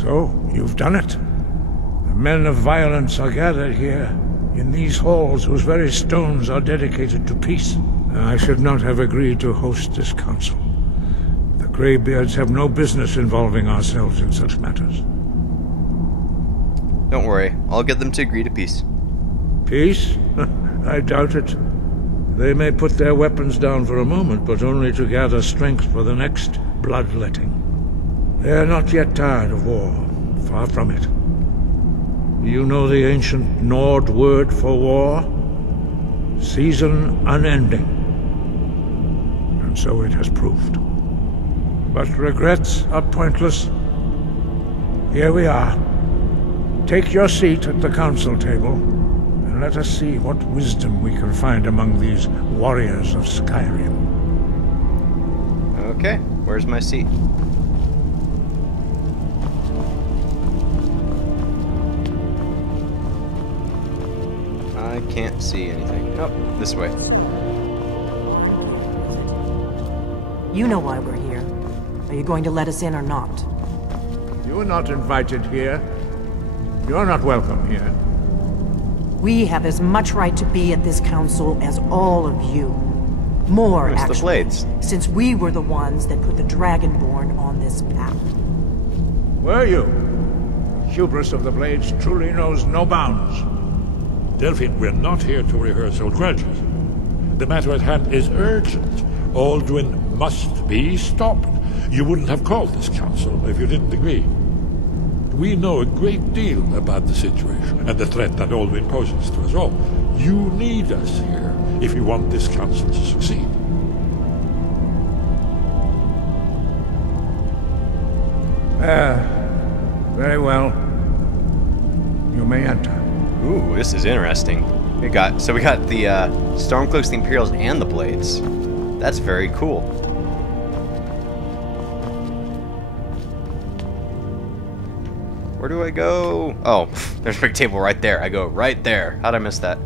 So, you've done it. The men of violence are gathered here, in these halls whose very stones are dedicated to peace. I should not have agreed to host this council. The Greybeards have no business involving ourselves in such matters. Don't worry, I'll get them to agree to peace. Peace? I doubt it. They may put their weapons down for a moment, but only to gather strength for the next bloodletting. They are not yet tired of war. Far from it. You know the ancient Nord word for war? Season unending. And so it has proved. But regrets are pointless. Here we are. Take your seat at the council table, and let us see what wisdom we can find among these warriors of Skyrim. Okay, where's my seat? I can't see anything. Oh, this way. You know why we're here. Are you going to let us in or not? You are not invited here. You're not welcome here. We have as much right to be at this council as all of you. More, Where's actually, the blades? since we were the ones that put the Dragonborn on this path. Were you? The hubris of the Blades truly knows no bounds. Delphine, we're not here to rehearse old grudges. The matter at hand is urgent. Alduin must be stopped. You wouldn't have called this council if you didn't agree. We know a great deal about the situation and the threat that Alduin poses to us all. You need us here if you want this council to succeed. Very well. You may enter. Ooh, this is interesting. We got the Stormcloaks, the Imperials, and the Blades. That's very cool. Where do I go? Oh, there's a big table right there. I go right there. How'd I miss that?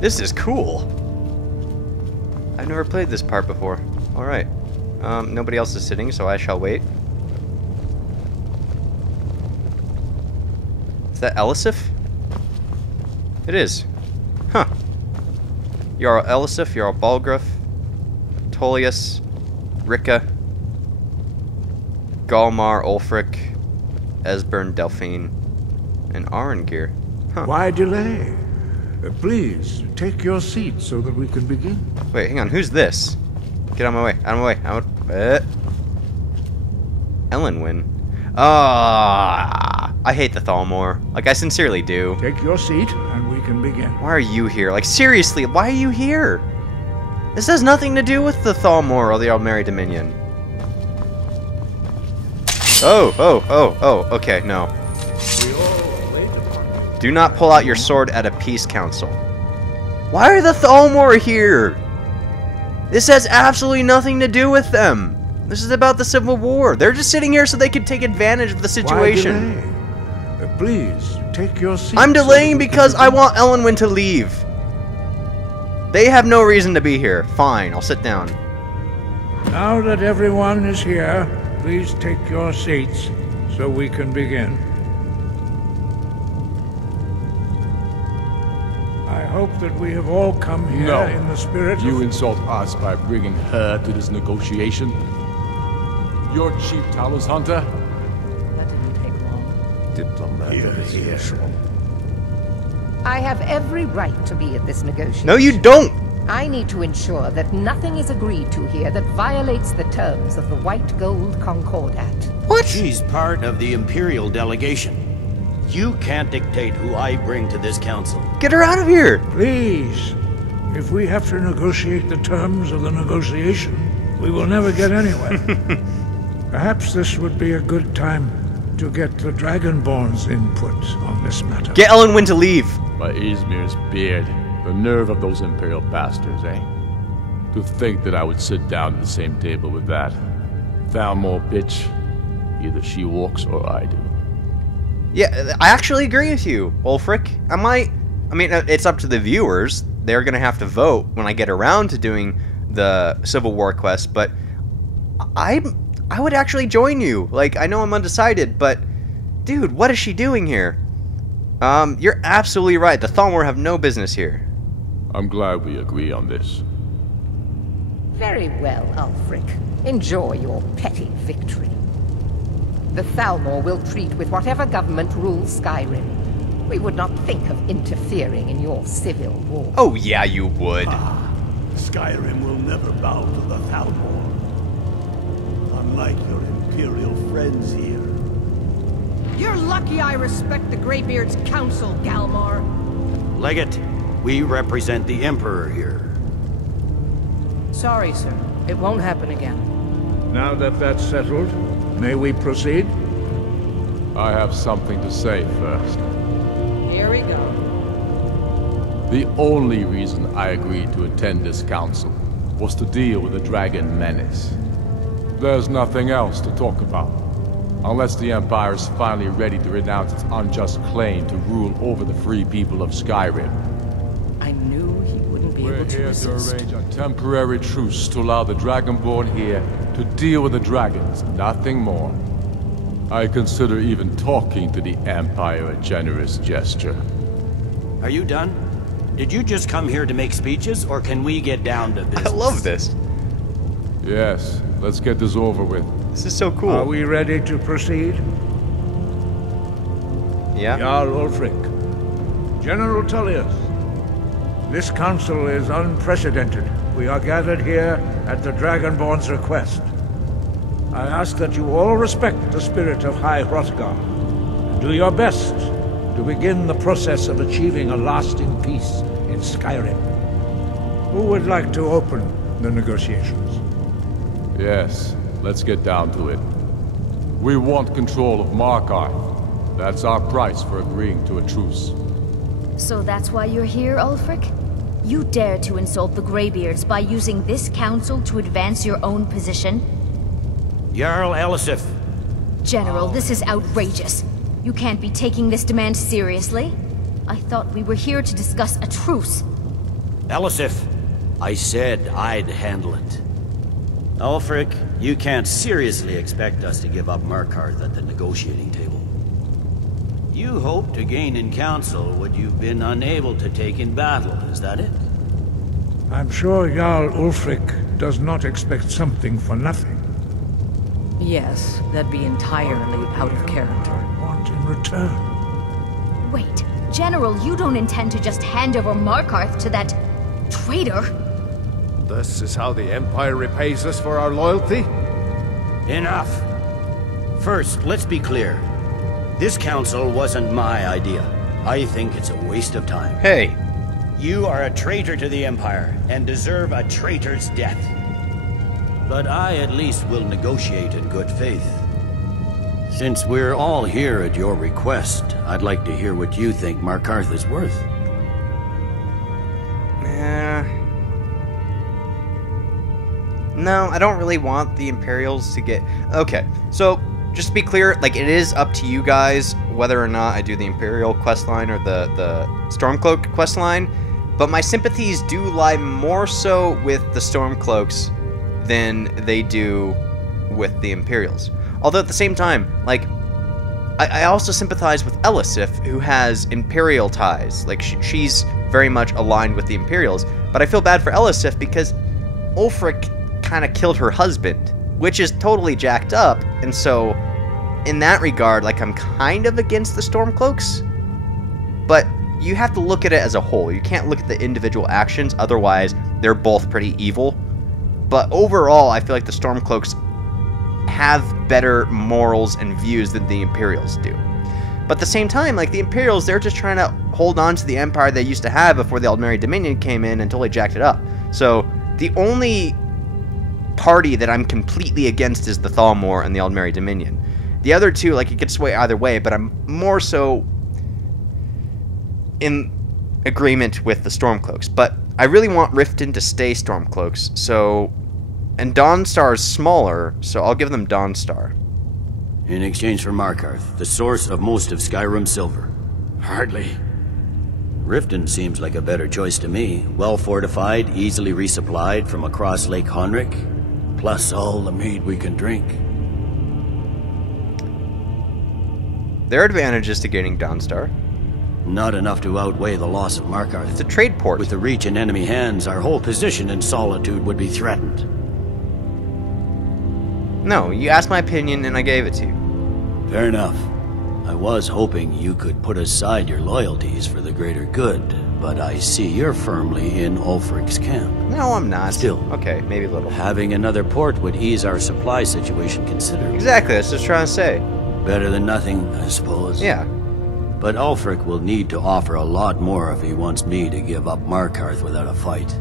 This is cool. I've never played this part before. Alright. Nobody else is sitting, so I shall wait. Is that Elisif? It is. Huh. Jarl Elisif, Jarl Balgruuf, Tullius, Ricka, Galmar, Ulfric, Esbern, Delphine, and Arengir. Huh. Why delay? Please, take your seat so that we can begin. Wait, hang on. Who's this? Get out of my way. Out of my way. Elenwen. Ah, I hate the Thalmor. Like, I sincerely do. Take your seat and we can begin. Why are you here? Like, seriously, why are you here? This has nothing to do with the Thalmor or the Aldmeri Dominion. Oh, okay, no. Do not pull out your sword at a peace council. Why are the Thalmor here? This has absolutely nothing to do with them. This is about the Civil War. They're just sitting here so they can take advantage of the situation. Why delay? Please, take your seat. I'm delaying because I want Elenwen to leave. They have no reason to be here. Fine, I'll sit down. Now that everyone is here, please take your seats so we can begin. I hope that we have all come here in the spirit You insult us by bringing her to this negotiation? You're Chief Talos Hunter? That didn't take long. Diplomat as usual. I have every right to be at this negotiation. No, you don't! I need to ensure that nothing is agreed to here that violates the terms of the White Gold Concordat. What? She's part of the Imperial delegation. You can't dictate who I bring to this council. Get her out of here! Please, if we have to negotiate the terms of the negotiation, we will never get anywhere. Perhaps this would be a good time to get the Dragonborn's input on this matter. Get Elenwen to leave! By Izmir's beard. The nerve of those Imperial bastards, eh? To think that I would sit down at the same table with that. Thalmor bitch. Either she walks or I do. Yeah, I actually agree with you, Ulfric. I mean, it's up to the viewers. They're going to have to vote when I get around to doing the Civil War quest, but I I would actually join you. Like, I know I'm undecided, but dude, what is she doing here? You're absolutely right. The Thalmor have no business here. I'm glad we agree on this. Very well, Ulfric. Enjoy your petty victory. The Thalmor will treat with whatever government rules Skyrim. We would not think of interfering in your civil war. Oh yeah, you would. Skyrim will never bow to the Thalmor. Unlike your Imperial friends here. You're lucky I respect the Greybeard's counsel, Galmar. Legate, we represent the Emperor here. Sorry, sir. It won't happen again. Now that that's settled, may we proceed? I have something to say first. Here we go. The only reason I agreed to attend this council was to deal with the dragon menace. There's nothing else to talk about. Unless the Empire is finally ready to renounce its unjust claim to rule over the free people of Skyrim. I knew he wouldn't be able to resist. We're here to arrange a temporary truce to allow the Dragonborn here to deal with the dragons, nothing more. I consider even talking to the Empire a generous gesture. Are you done? Did you just come here to make speeches, or can we get down to business? I love this. Yes, let's get this over with. This is so cool. Are we ready to proceed? Yeah. Jarl Ulfric, General Tullius, this council is unprecedented. We are gathered here at the Dragonborn's request. I ask that you all respect the spirit of High Hrothgar, and do your best to begin the process of achieving a lasting peace in Skyrim. Who would like to open the negotiations? Yes, let's get down to it. We want control of Markarth. That's our price for agreeing to a truce. So that's why you're here, Ulfric? You dare to insult the Greybeards by using this council to advance your own position? Jarl Elisif. General, this is outrageous. You can't be taking this demand seriously. I thought we were here to discuss a truce. Elisif, I said I'd handle it. Ulfric, you can't seriously expect us to give up Markarth at the negotiating table. You hope to gain in council what you've been unable to take in battle, is that it? I'm sure Jarl Ulfric does not expect something for nothing. Yes, that'd be entirely out of character. Want in return? Wait, General, you don't intend to just hand over Markarth to that traitor? This is how the Empire repays us for our loyalty? Enough! First, let's be clear. This council wasn't my idea. I think it's a waste of time. Hey. You are a traitor to the Empire, and deserve a traitor's death. But I at least will negotiate in good faith. Since we're all here at your request, I'd like to hear what you think Markarth is worth. No, I don't really want the Imperials to get... Okay, so, just to be clear, like, it is up to you guys whether or not I do the Imperial questline or the Stormcloak questline, but my sympathies do lie more so with the Stormcloaks than they do with the Imperials. Although at the same time, like, I also sympathize with Elisif, who has Imperial ties. Like, she's very much aligned with the Imperials, but I feel bad for Elisif because Ulfric kind of killed her husband, which is totally jacked up, and so in that regard, like, I'm kind of against the Stormcloaks, but you have to look at it as a whole. You can't look at the individual actions, otherwise they're both pretty evil. But overall, I feel like the Stormcloaks have better morals and views than the Imperials do. But at the same time, like, the Imperials, they're just trying to hold on to the empire they used to have before the Aldmeri Dominion came in and totally jacked it up. So the only party that I'm completely against is the Thalmor and the Aldmeri Dominion. The other two, like, it could sway either way, but I'm more so in agreement with the Stormcloaks. But I really want Riften to stay Stormcloaks, so... And Dawnstar is smaller, so I'll give them Dawnstar. In exchange for Markarth, the source of most of Skyrim's silver. Hardly. Riften seems like a better choice to me. Well fortified, easily resupplied from across Lake Honric, plus all the mead we can drink. There are advantages to getting Dawnstar. Not enough to outweigh the loss of Markarth. It's a trade port. With the Reach in enemy hands, our whole position in Solitude would be threatened. No, you asked my opinion and I gave it to you. Fair enough. I was hoping you could put aside your loyalties for the greater good, but I see you're firmly in Ulfric's camp. No, I'm not. Still. Okay, maybe a little. Having another port would ease our supply situation considerably. Exactly, that's what I was trying to say. Better than nothing, I suppose. Yeah. But Ulfric will need to offer a lot more if he wants me to give up Markarth without a fight.